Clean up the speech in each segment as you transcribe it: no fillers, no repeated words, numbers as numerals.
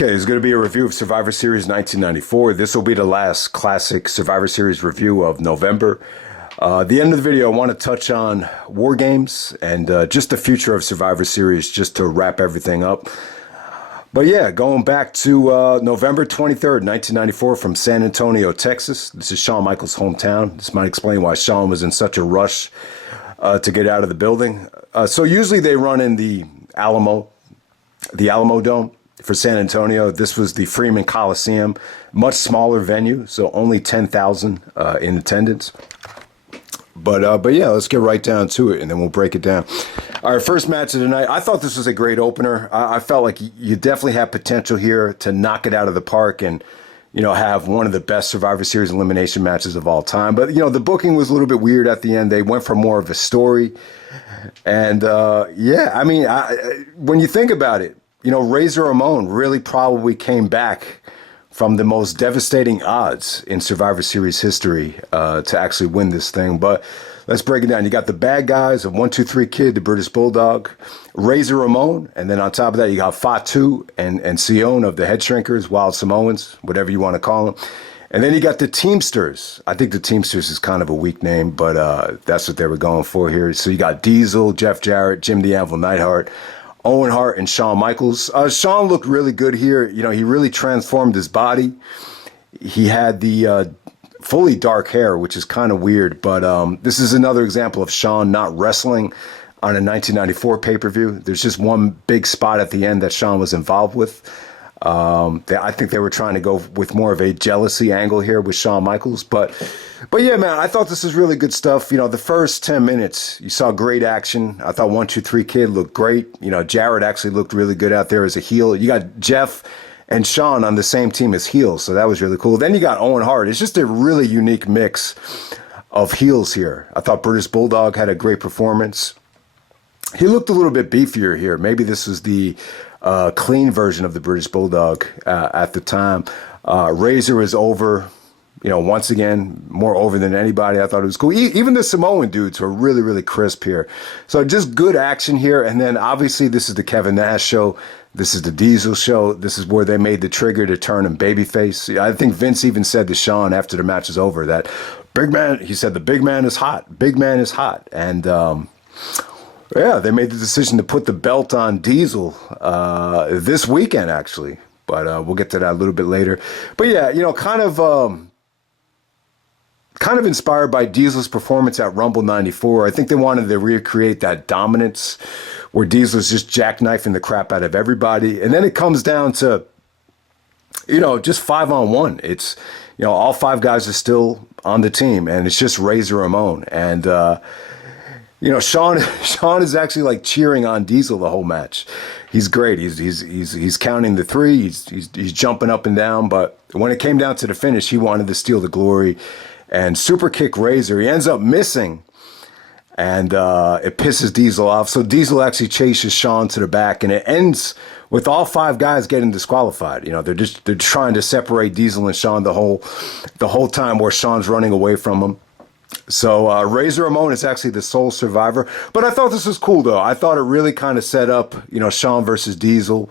Okay, there's going to be a review of Survivor Series 1994. This will be the last classic Survivor Series review of November. The end of the video, I want to touch on War Games and just the future of Survivor Series, just to wrap everything up. But yeah, going back to November 23rd, 1994 from San Antonio, Texas. This is Shawn Michaels' hometown. This might explain why Shawn was in such a rush to get out of the building. So usually they run in the Alamo Dome. For San Antonio, this was the Freeman Coliseum, much smaller venue, so only 10,000 in attendance. But yeah, let's get right down to it, and then we'll break it down. All right, first match of the night. I thought this was a great opener. I felt like you definitely have potential here to knock it out of the park and, you know, have one of the best Survivor Series elimination matches of all time. But, you know, the booking was a little bit weird at the end. They went for more of a story. And, yeah, I mean, when you think about it, you know, Razor Ramon really probably came back from the most devastating odds in Survivor Series history to actually win this thing. But let's break it down. You got the bad guys of 1, 2, 3 Kid, the British Bulldog, Razor Ramon, and then on top of that, you got Fatu and Sione of the Head Shrinkers, Wild Samoans, whatever you want to call them. And then you got the Teamsters. I think the Teamsters is kind of a weak name, but that's what they were going for here. So you got Diesel, Jeff Jarrett, Jim the Anvil Neidhart, Owen, Hart, and Shawn Michaels. Shawn looked really good here. You know, he really transformed his body. He had the fully dark hair, which is kind of weird, but this is another example of Shawn not wrestling on a 1994 pay-per-view. There's just one big spot at the end that Shawn was involved with. I think they were trying to go with more of a jealousy angle here with Shawn Michaels, but yeah, man, I thought this was really good stuff. You know, the first 10 minutes, you saw great action. I thought 1, 2, 3 Kid looked great. You know, Jarrett actually looked really good out there as a heel. You got Jeff and Shawn on the same team as heels, so that was really cool. Then you got Owen Hart. It's just a really unique mix of heels here. I thought British Bulldog had a great performance. He looked a little bit beefier here. Maybe this was the clean version of the British Bulldog at the time. Razor is over, you know, once again, more over than anybody. I thought it was cool. Even the Samoan dudes were really, really crisp here. So just good action here. And then obviously this is the Kevin Nash show. This is the Diesel show. This is where they made the trigger to turn him babyface. I think Vince even said to Shawn after the match was over that big man, he said, the big man is hot. Big man is hot. And, yeah, they made the decision to put the belt on Diesel this weekend, actually. But we'll get to that a little bit later. But yeah, you know, kind of inspired by Diesel's performance at Rumble 94. I think they wanted to recreate that dominance where Diesel's just jackknifing the crap out of everybody. And then it comes down to, you know, just 5-on-1. It's, you know, all 5 guys are still on the team, and it's just Razor Ramon. And, you know, Shawn is actually like cheering on Diesel the whole match. He's great. He's counting the 3. He's jumping up and down. But when it came down to the finish, he wanted to steal the glory and super kick Razor. He ends up missing, and it pisses Diesel off. So Diesel actually chases Shawn to the back, and it ends with all 5 guys getting disqualified. You know, they're trying to separate Diesel and Shawn the whole time where Shawn's running away from him. So Razor Ramon is actually the sole survivor. But I thought this was cool, though. I thought it really kind of set up, you know, Shawn versus Diesel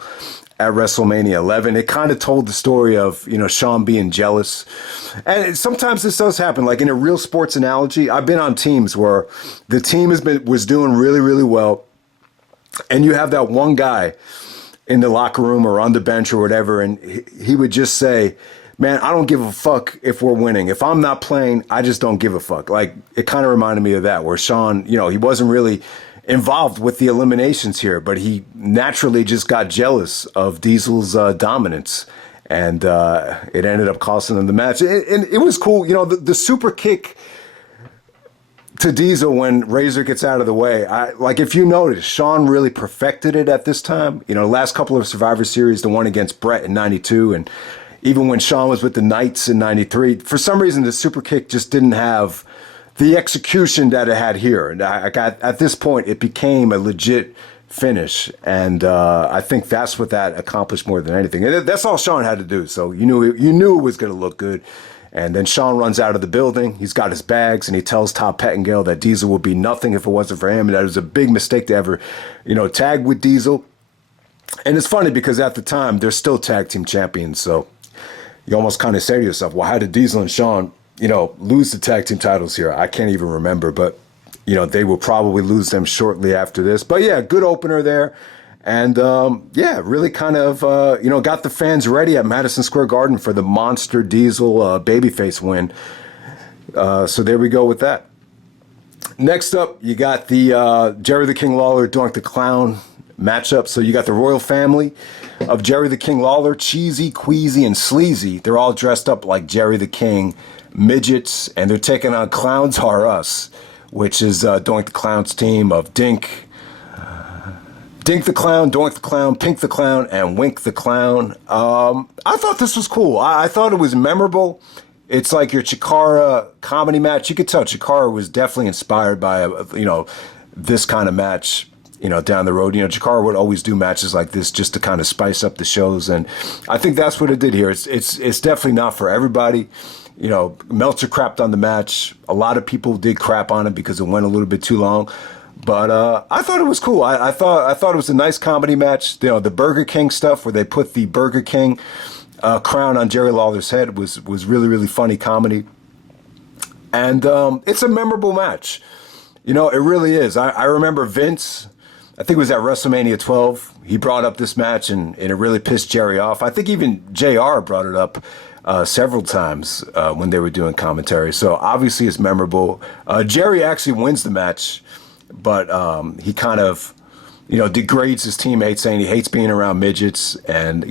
at WrestleMania 11. It kind of told the story of, you know, Shawn being jealous. And sometimes this does happen. Like in a real sports analogy, I've been on teams where the team was doing really, really well. And you have that one guy in the locker room or on the bench or whatever, and he would just say, man, I don't give a fuck if we're winning. If I'm not playing, I just don't give a fuck. Like, it kind of reminded me of that, where Shawn, you know, he wasn't really involved with the eliminations here, but he naturally just got jealous of Diesel's dominance. And it ended up costing him the match. And it was cool. You know, the super kick to Diesel when Razor gets out of the way. Like, if you notice, Shawn really perfected it at this time. You know, the last couple of Survivor Series, the one against Bret in 92, and even when Shawn was with the Knights in 93, for some reason the super kick just didn't have the execution that it had here. And at this point, it became a legit finish. And I think that's what that accomplished more than anything. And that's all Shawn had to do. So you knew it was going to look good. And then Shawn runs out of the building. He's got his bags, and he tells Todd Pettengill that Diesel would be nothing if it wasn't for him. And that was a big mistake to ever, you know, tag with Diesel. And it's funny because at the time, they're still tag team champions. So you almost kind of say to yourself, well, how did Diesel and Shawn, lose the tag team titles here? I can't even remember, but, they will probably lose them shortly after this. But yeah, good opener there. And really kind of, got the fans ready at Madison Square Garden for the Monster Diesel babyface win. So there we go with that. Next up, you got the Jerry the King Lawler, Doink the Clown matchup. So you got the royal family of Jerry the King Lawler, Cheesy, Queasy, and Sleazy. They're all dressed up like Jerry the King midgets, and they're taking on Clowns Are Us, which is Doink the Clown's team of Dink the Clown, Doink the Clown, Pink the Clown, and Wink the Clown. I thought this was cool. I thought it was memorable. It's like your Chikara comedy match. You could tell Chikara was definitely inspired by, this kind of match, down the road. Chikara would always do matches like this just to kind of spice up the shows. And I think that's what it did here. It's definitely not for everybody. Meltzer crapped on the match. A lot of people did crap on it because it went a little bit too long. But I thought it was cool. I thought it was a nice comedy match. The Burger King stuff where they put the Burger King crown on Jerry Lawler's head was really, really funny comedy. And it's a memorable match. It really is. I remember Vince, I think it was at WrestleMania 12, he brought up this match and it really pissed Jerry off. I think even JR brought it up several times when they were doing commentary. So obviously it's memorable. Jerry actually wins the match, but he kind of, degrades his teammates, saying he hates being around midgets. And,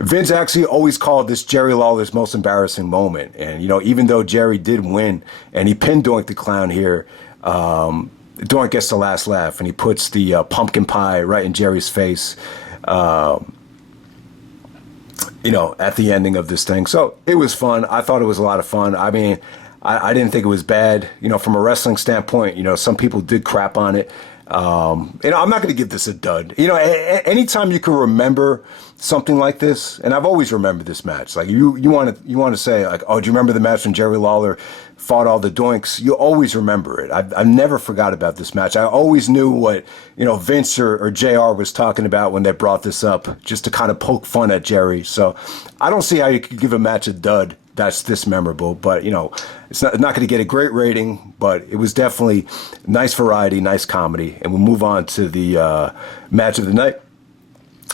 Vince actually always called this Jerry Lawler's most embarrassing moment. And, even though Jerry did win and he pinned Doink the Clown here, Doink gets the last laugh and he puts the pumpkin pie right in Jerry's face, at the ending of this thing. So it was fun. I thought it was a lot of fun. I mean, I didn't think it was bad. From a wrestling standpoint, some people did crap on it. I'm not going to give this a dud. Anytime you can remember something like this, and I've always remembered this match. Like you want to say like, oh, do you remember the match when Jerry Lawler fought all the Doinks? You always remember it. I've never forgot about this match. I always knew what Vince or JR was talking about when they brought this up, just to kind of poke fun at Jerry. So I don't see how you could give a match a dud that's this memorable, but it's not going to get a great rating, but it was definitely nice variety, nice comedy. And we'll move on to the match of the night.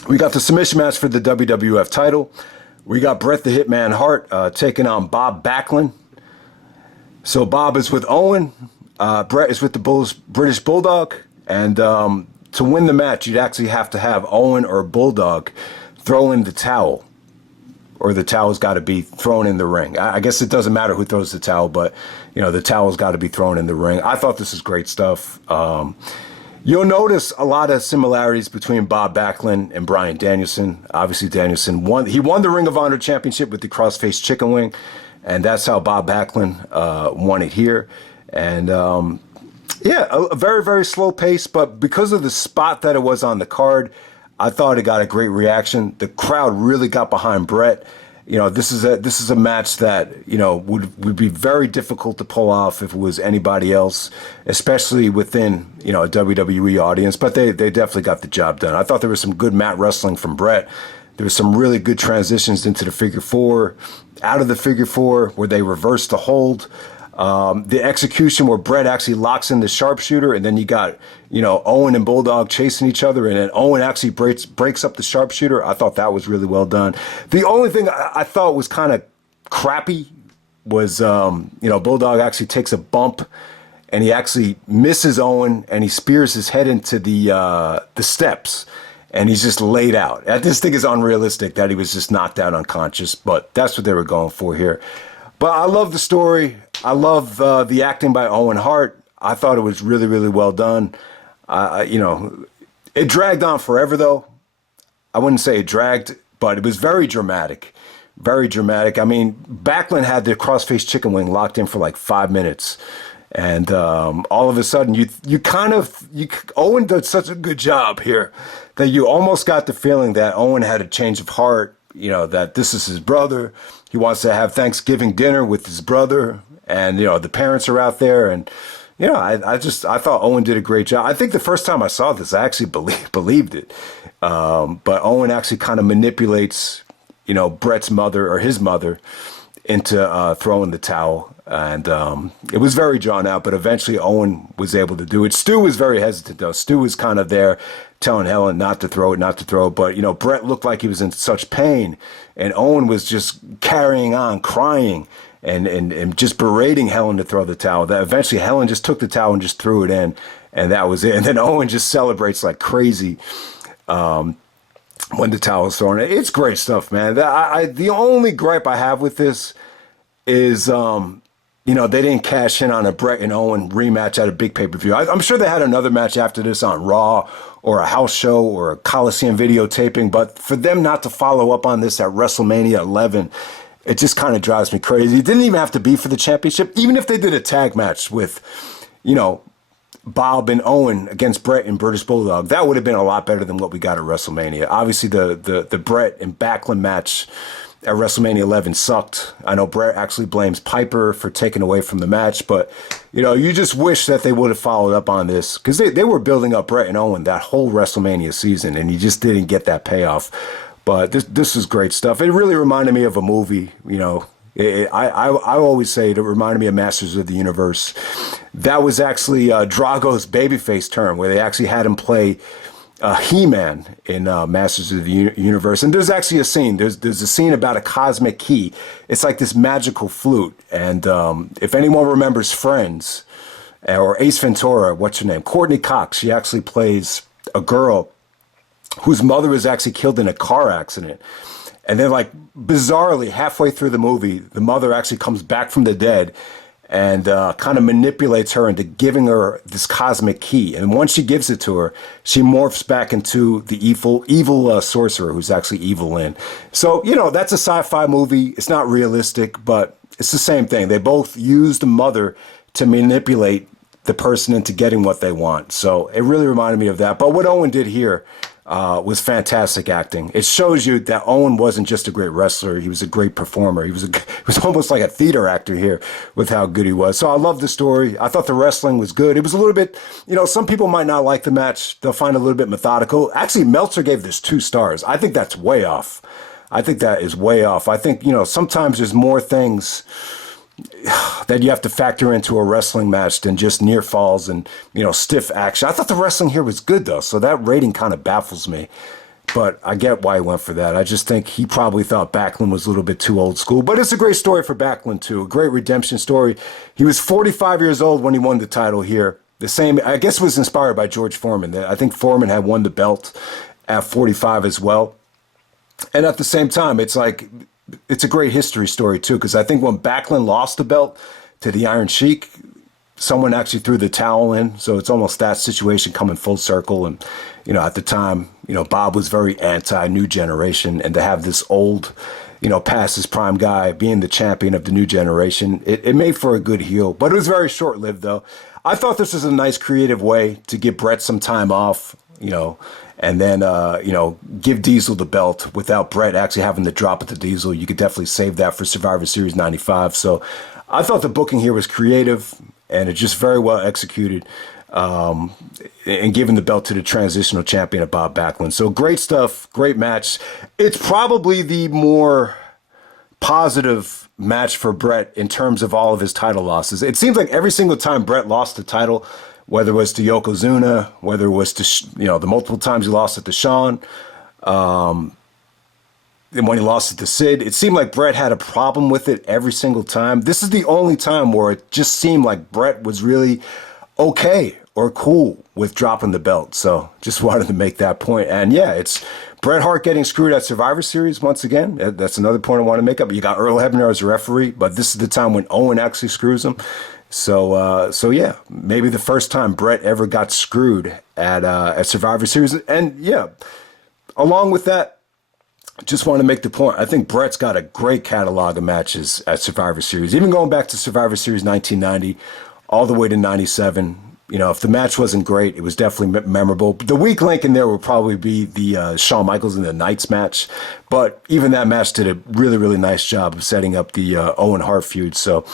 We got the submission match for the WWF title. We got Bret the Hitman Hart taking on Bob Backlund. So Bob is with Owen, Bret is with the British Bulldog, and to win the match, you'd actually have to have Owen or Bulldog throw in the towel. Or the towel's got to be thrown in the ring. I guess it doesn't matter who throws the towel, but, the towel's got to be thrown in the ring. I thought this was great stuff. You'll notice a lot of similarities between Bob Backlund and Bryan Danielson. Obviously, Danielson won the Ring of Honor Championship with the crossface chicken wing, and that's how Bob Backlund won it here. And, a very, very slow pace, but because of the spot that it was on the card, I thought it got a great reaction. The crowd really got behind Bret. This is a match that would be very difficult to pull off if it was anybody else, especially within a WWE audience. But they definitely got the job done. I thought there was some good mat wrestling from Bret. There was some really good transitions into the figure four, out of the figure four where they reversed the hold. The execution where Bret actually locks in the sharpshooter, and then you got, Owen and Bulldog chasing each other, and then Owen actually breaks up the sharpshooter. I thought that was really well done. The only thing I thought was kind of crappy was, Bulldog actually takes a bump, and he actually misses Owen, and he spears his head into the steps, and he's just laid out. I just think it's unrealistic that he was just knocked out unconscious, but that's what they were going for here. But I love the story. I love the acting by Owen Hart. I thought it was really, really well done. It dragged on forever, though. I wouldn't say it dragged, but it was very dramatic. Very dramatic. I mean, Backlund had the crossface chicken wing locked in for like 5 minutes. And all of a sudden, Owen did such a good job here that you almost got the feeling that Owen had a change of heart, that this is his brother. He wants to have Thanksgiving dinner with his brother, and the parents are out there, and I thought Owen did a great job. I think the first time I saw this, I actually believed it. But Owen actually kind of manipulates, Bret's mother or his mother into throwing the towel. And it was very drawn out, but eventually Owen was able to do it. Stu was very hesitant, though. Stu was kind of there telling Helen not to throw it. But, Bret looked like he was in such pain. And Owen was just carrying on, crying, and just berating Helen to throw the towel. That eventually Helen just took the towel and just threw it in. And that was it. And then Owen just celebrates like crazy when the towel is thrown. It's great stuff, man. The only gripe I have with this is, they didn't cash in on a Bret and Owen rematch at a big pay-per-view. I'm sure they had another match after this on Raw or a house show or a Coliseum videotaping, but for them not to follow up on this at WrestleMania 11, it just kind of drives me crazy. It didn't even have to be for the championship. Even if they did a tag match with, Bob and Owen against Bret and British Bulldog, that would have been a lot better than what we got at WrestleMania. Obviously, the Bret and Backlund match at WrestleMania 11 sucked. I know Bret actually blames Piper for taking away from the match, but, you just wish that they would have followed up on this because they were building up Bret and Owen that whole WrestleMania season, and you just didn't get that payoff. But this was great stuff. It really reminded me of a movie, I always say it reminded me of Masters of the Universe. That was actually Drago's babyface turn, where they actually had him play He-Man in Masters of the Universe. And there's actually a scene. There's a scene about a cosmic key. It's like this magical flute. And if anyone remembers Friends or Ace Ventura, what's her name? Courtney Cox. She actually plays a girl whose mother was actually killed in a car accident. And then, like, bizarrely, halfway through the movie, the mother actually comes back from the dead and kind of manipulates her into giving her this cosmic key. And once she gives it to her, she morphs back into the evil sorcerer who's actually Evelyn. So, that's a sci-fi movie. It's not realistic, but it's the same thing. They both use the mother to manipulate the person into getting what they want. So it really reminded me of that. But what Owen did here was fantastic acting. It shows you that Owen wasn't just a great wrestler. He was a great performer. He was almost like a theater actor here with how good he was. So I love the story. I thought the wrestling was good. It was a little bit, some people might not like the match. They'll find it a little bit methodical. Actually, Meltzer gave this 2 stars. I think that's way off. I think that is way off. I think, sometimes there's more things that you have to factor into a wrestling match than just near falls and, stiff action. I thought the wrestling here was good, though, so that rating kind of baffles me. But I get why he went for that. I just think he probably thought Backlund was a little bit too old school. But it's a great story for Backlund, too. A great redemption story. He was 45 years old when he won the title here. The same, I guess, was inspired by George Foreman. I think Foreman had won the belt at 45 as well. And at the same time, it's a great history story, too, because I think when Backlund lost the belt to the Iron Sheik, someone actually threw the towel in. So it's almost that situation coming full circle. And, at the time, Bob was very anti-new generation. And to have this old, past his prime guy being the champion of the new generation, it made for a good heel. But it was very short-lived, though. I thought this was a nice creative way to give Bret some time off, and then, give Diesel the belt without Bret actually having to drop it to Diesel. You could definitely save that for Survivor Series 95. So I thought the booking here was creative and it just very well executed, and giving the belt to the transitional champion of Bob Backlund. So great stuff, great match. It's probably the more positive match for Bret in terms of all of his title losses. It seems like every single time Bret lost the title, whether it was to Yokozuna, whether it was to, the multiple times he lost it to Shawn, and when he lost it to Sid, it seemed like Bret had a problem with it every single time. This is the only time where it just seemed like Bret was really okay or cool with dropping the belt. So just wanted to make that point. And yeah, it's Bret Hart getting screwed at Survivor Series once again. That's another point I want to make up. You got Earl Hebner as a referee, but this is the time when Owen actually screws him. So yeah, maybe the first time Bret ever got screwed at Survivor Series. And yeah, along with that, just want to make the point. I think Bret's got a great catalog of matches at Survivor Series, even going back to Survivor Series 1990 all the way to 97. If the match wasn't great, it was definitely memorable. The weak link in there would probably be the Shawn Michaels and the Knights match. But even that match did a really, really nice job of setting up the Owen Hart feud. So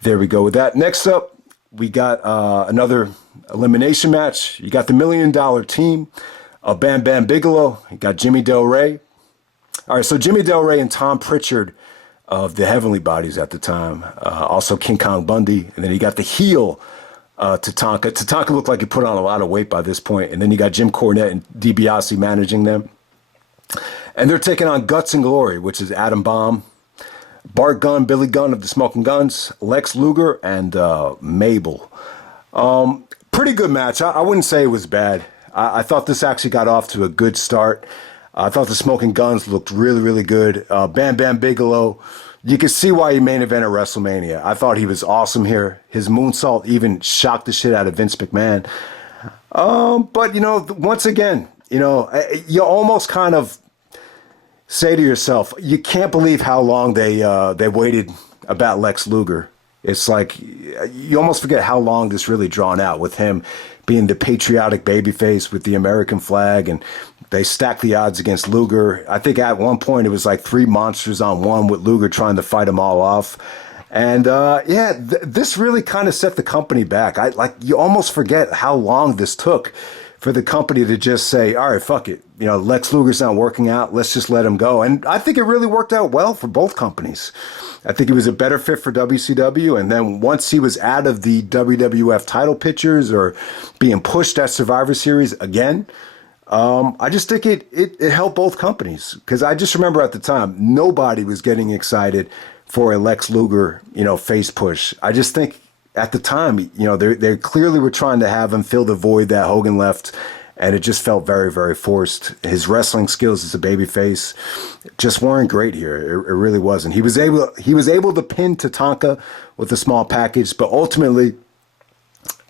there we go with that. Next up, we got another elimination match. You got the $1 Million Team Bam Bam Bigelow. You got Jimmy Del Rey. All right, so Jimmy Del Rey and Tom Prichard of the Heavenly Bodies at the time. Also King Kong Bundy. And then you got the heel Tatanka. Tatanka looked like he put on a lot of weight by this point. And then you got Jim Cornette and DiBiase managing them. And they're taking on Guts and Glory, which is Adam Bomb, Bart Gunn, Billy Gunn of the Smoking Guns, Lex Luger, and Mabel. Pretty good match. I wouldn't say it was bad. I thought this actually got off to a good start. I thought the Smoking Guns looked really, really good. Bam Bam Bigelow, you could see why he main evented WrestleMania. I thought he was awesome here. His moonsault even shocked the shit out of Vince McMahon. But, you know, once again, you know, you almost kind of say to yourself, you can't believe how long they waited about Lex Luger. It's like you almost forget how long this really drawn out with him being the patriotic babyface with the American flag, and they stacked the odds against Luger. I think at one point it was like 3 monsters on one with Luger trying to fight them all off. And this really kind of set the company back. You almost forget how long this took for the company to just say, all right, fuck it. You know, Lex Luger's not working out. Let's just let him go. And I think it really worked out well for both companies. I think he was a better fit for WCW. And then once he was out of the WWF title pictures or being pushed at Survivor Series again, I just think it helped both companies. Because I just remember at the time, nobody was getting excited for a Lex Luger, you know, face push. I just think at the time, you know, they clearly were trying to have him fill the void that Hogan left, and it just felt very, very forced. His wrestling skills as a babyface just weren't great here. It really wasn't. He was able to pin Tatanka with a small package, but ultimately,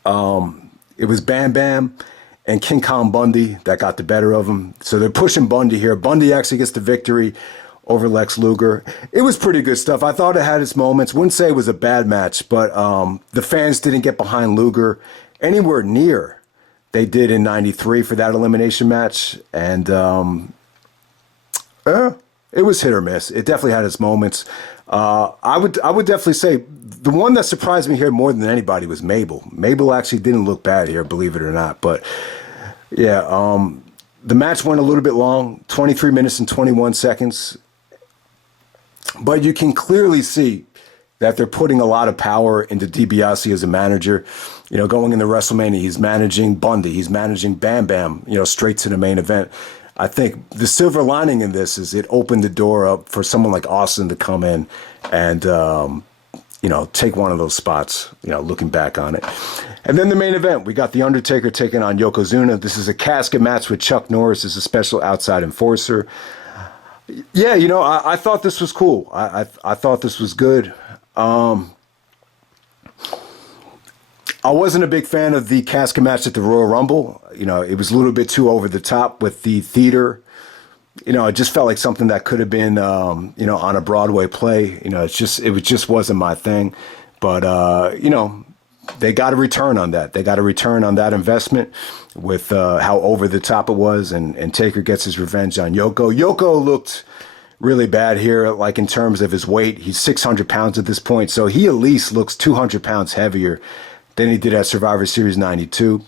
it was Bam Bam and King Kong Bundy that got the better of him. So they're pushing Bundy here. Bundy actually gets the victory over Lex Luger. It was pretty good stuff. I thought it had its moments. Wouldn't say it was a bad match, but the fans didn't get behind Luger anywhere near they did in '93 for that elimination match. And it was hit or miss. It definitely had its moments. I would definitely say the one that surprised me here more than anybody was Mabel. Mabel actually didn't look bad here, believe it or not. But yeah, the match went a little bit long, 23 minutes and 21 seconds. But you can clearly see that they're putting a lot of power into DiBiase as a manager. You know, going into WrestleMania, he's managing Bundy, he's managing Bam Bam, you know, straight to the main event. I think the silver lining in this is it opened the door up for someone like Austin to come in and, you know, take one of those spots, you know, looking back on it. And then the main event, we got The Undertaker taking on Yokozuna. This is a casket match with Chuck Norris as a special outside enforcer. Yeah, you know, I thought this was cool. I thought this was good. I wasn't a big fan of the casket match at the Royal Rumble. You know, it was a little bit too over the top with the theater. You know, it just felt like something that could have been, you know, on a Broadway play. You know, it just wasn't my thing. But, you know, they got a return on that. They got a return on that investment with how over the top it was. And Taker gets his revenge on Yoko. Yoko looked really bad here, like in terms of his weight. He's 600 pounds at this point. So he at least looks 200 pounds heavier than he did at Survivor Series 92.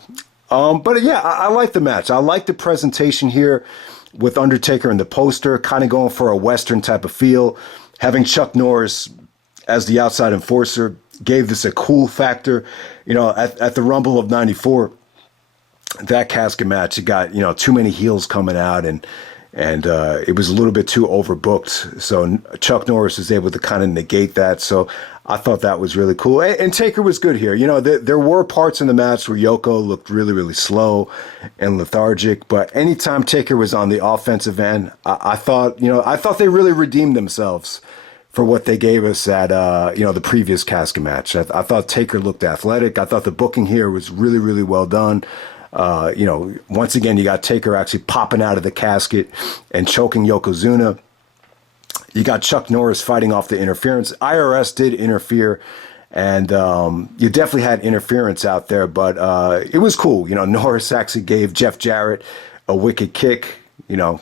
But yeah, I like the match. I like the presentation here with Undertaker in the poster, kind of going for a Western type of feel. Having Chuck Norris as the outside enforcer gave this a cool factor. You know, at the Rumble of 94, that casket match, it got, you know, too many heels coming out and it was a little bit too overbooked. So Chuck Norris was able to kind of negate that. So I thought that was really cool. And Taker was good here. You know, there were parts in the match where Yoko looked really, really slow and lethargic. But anytime Taker was on the offensive end, I thought they really redeemed themselves for what they gave us at, you know, the previous casket match. I thought Taker looked athletic. I thought the booking here was really, really well done. You know, once again, you got Taker actually popping out of the casket and choking Yokozuna. You got Chuck Norris fighting off the interference. IRS did interfere, and you definitely had interference out there, but it was cool. You know, Norris actually gave Jeff Jarrett a wicked kick. You know,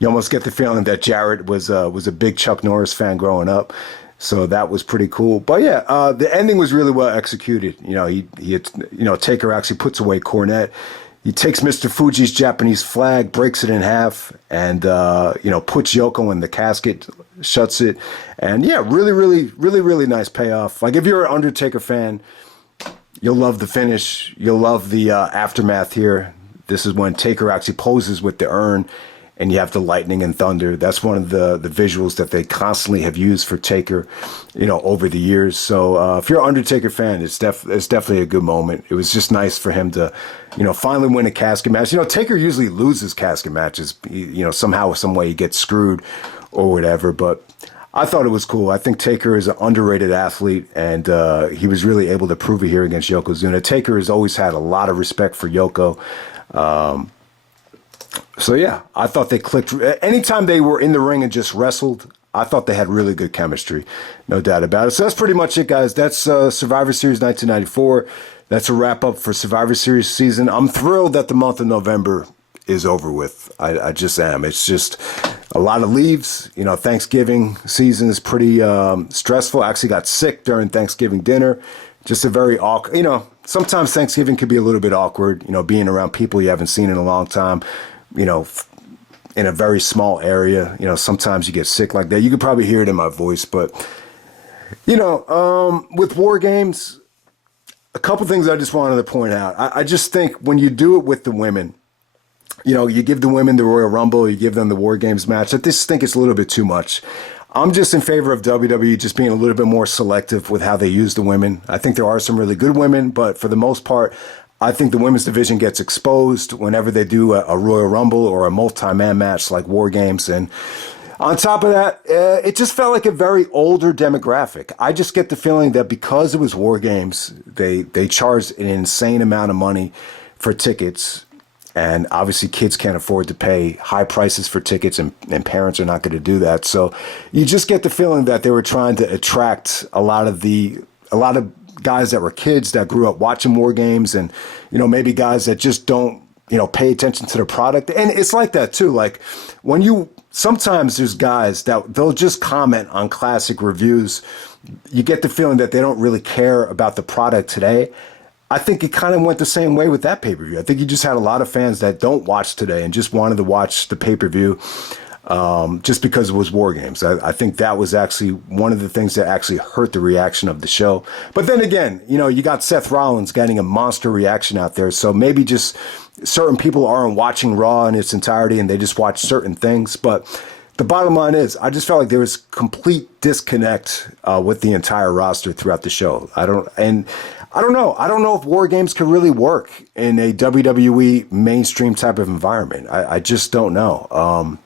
you almost get the feeling that Jarrett was a big Chuck Norris fan growing up. So that was pretty cool. But yeah, the ending was really well executed. You know, he had, you know, Taker actually puts away Cornette. He takes Mr. Fuji's Japanese flag, breaks it in half, and puts Yoko in the casket, shuts it, and yeah, really nice payoff. Like if you're an Undertaker fan, you'll love the finish. You'll love the aftermath here. This is when Taker actually poses with the urn, and you have the lightning and thunder. That's one of the visuals that they constantly have used for Taker, over the years. So if you're an Undertaker fan, it's definitely a good moment. It was just nice for him to, finally win a casket match. Taker usually loses casket matches. Somehow, some way he gets screwed or whatever. But I thought it was cool. I think Taker is an underrated athlete, and he was really able to prove it here against Yokozuna. Taker has always had a lot of respect for Yoko. So yeah, I thought they clicked. Anytime they were in the ring and just wrestled, I thought they had really good chemistry. No doubt about it. So that's pretty much it, guys. That's Survivor Series 1994. That's a wrap up for Survivor Series season. I'm thrilled that the month of November is over with. I just am. It's just a lot of leaves. Thanksgiving season is pretty stressful. I actually got sick during Thanksgiving dinner. Just a very awkward, sometimes Thanksgiving could be a little bit awkward, being around people you haven't seen in a long time, in a very small area. Sometimes you get sick like that. You could probably hear it in my voice, but, with War Games, a couple things I just wanted to point out. I just think when you do it with the women, you give the women the Royal Rumble, you give them the War Games match. I just think it's a little bit too much. I'm just in favor of WWE just being a little bit more selective with how they use the women. I think there are some really good women, but for the most part, I think the women's division gets exposed whenever they do a Royal Rumble or a multi-man match like War Games. And on top of that, it just felt like a very older demographic. I just get the feeling that because it was War Games, they charged an insane amount of money for tickets. And obviously kids can't afford to pay high prices for tickets, and parents are not going to do that. So you just get the feeling that they were trying to attract a lot of guys that were kids that grew up watching War Games, and, maybe guys that just don't, pay attention to the product. And it's like that too. Like sometimes there's guys that they'll just comment on classic reviews. You get the feeling that they don't really care about the product today. I think it kind of went the same way with that pay-per-view. I think you just had a lot of fans that don't watch today and just wanted to watch the pay-per-view just because it was War Games. I think that was actually one of the things that actually hurt the reaction of the show. But then again, you got Seth Rollins getting a monster reaction out there. So maybe just certain people aren't watching Raw in its entirety and they just watch certain things. But the bottom line is, I just felt like there was complete disconnect with the entire roster throughout the show. I don't know. I don't know if War Games could really work in a WWE mainstream type of environment. I just don't know.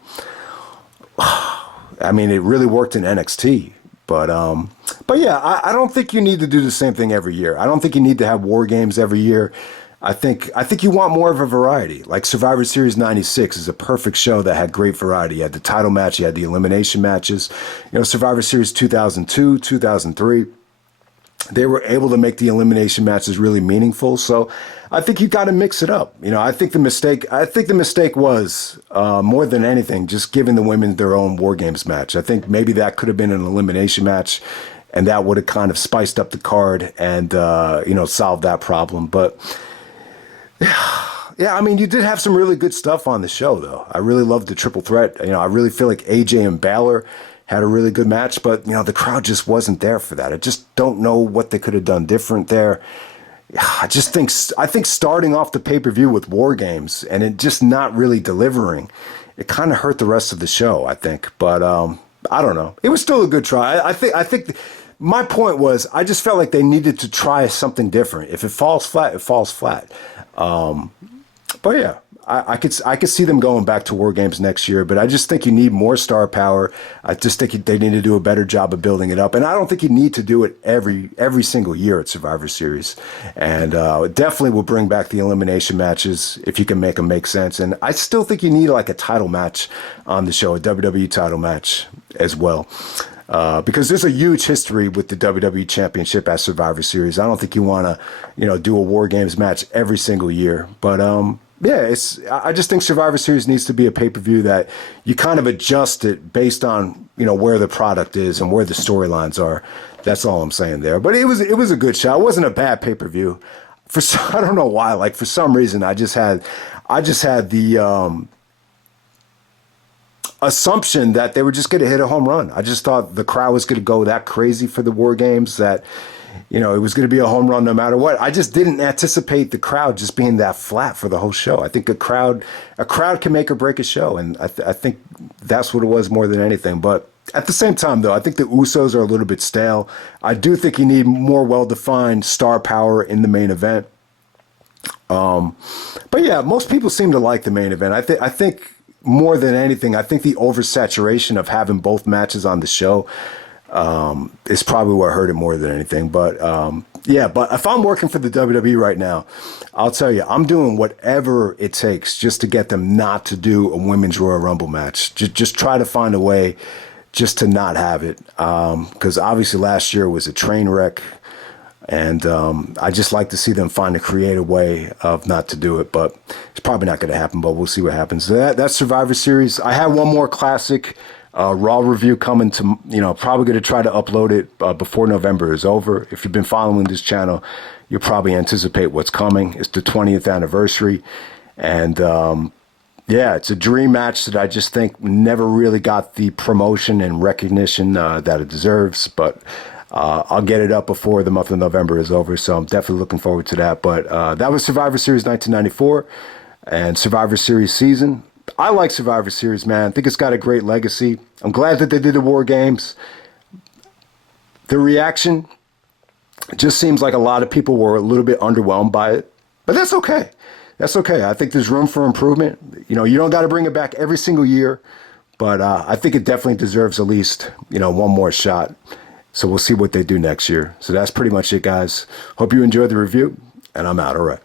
It really worked in NXT, but yeah, I don't think you need to do the same thing every year. I don't think you need to have War Games every year. I think you want more of a variety. Like Survivor Series 96 is a perfect show that had great variety. You had the title match, you had the elimination matches. Survivor Series 2002, 2003. They were able to make the elimination matches really meaningful. So I think you got to mix it up. I think the mistake was more than anything, just giving the women their own War Games match. I think maybe that could have been an elimination match, and that would have kind of spiced up the card and, solved that problem. But yeah, you did have some really good stuff on the show, though. I really loved the triple threat. I really feel like AJ and Balor had a really good match, but the crowd just wasn't there for that. I just don't know what they could have done different there. I think starting off the pay-per-view with War Games and it just not really delivering, it kind of hurt the rest of the show, I think. But I don't know. It was still a good try. I think my point was I just felt like they needed to try something different. If it falls flat, it falls flat. But yeah, I could see them going back to War Games next year, but I just think you need more star power. I just think they need to do a better job of building it up, and I don't think you need to do it every single year at Survivor Series. And definitely will bring back the elimination matches if you can make them make sense. And I still think you need like a title match on the show, a WWE title match as well. Because there's a huge history with the WWE Championship at Survivor Series. I don't think you want to, do a War Games match every single year. But yeah, I just think Survivor Series needs to be a pay-per-view that you kind of adjust it based on, where the product is and where the storylines are. That's all I'm saying there. But it was a good show. It wasn't a bad pay-per-view. I don't know why. Like for some reason, I just had the assumption that they were just going to hit a home run. I just thought the crowd was going to go that crazy for the War Games that, you know, it was going to be a home run no matter what. I just didn't anticipate the crowd just being that flat for the whole show. I think a crowd can make or break a show, and I think that's what it was more than anything. But at the same time, though, I think the Usos are a little bit stale. I do think you need more well-defined star power in the main event. But yeah, most people seem to like the main event. I think more than anything, I think the oversaturation of having both matches on the show is probably what hurt it more than anything. But yeah, but if I'm working for the WWE right now, I'll tell you, I'm doing whatever it takes just to get them not to do a Women's Royal Rumble match. Just try to find a way just to not have it. Because obviously last year was a train wreck. And I just like to see them find a creative way of not to do it, but it's probably not going to happen, but we'll see what happens. That's Survivor Series. I have one more classic Raw review coming to, probably going to try to upload it before November is over. If you've been following this channel, you'll probably anticipate what's coming. It's the 20th anniversary. And yeah, it's a dream match that I just think never really got the promotion and recognition that it deserves, but I'll get it up before the month of November is over, so I'm definitely looking forward to that. But that was Survivor Series 1994 and Survivor Series season. I like Survivor Series, man. I think it's got a great legacy. I'm glad that they did the War Games. The reaction just seems like a lot of people were a little bit underwhelmed by it, but that's okay. That's okay. I think there's room for improvement. You don't got to bring it back every single year, but I think it definitely deserves at least, one more shot. So we'll see what they do next year. So that's pretty much it, guys. Hope you enjoyed the review, and I'm out. All right.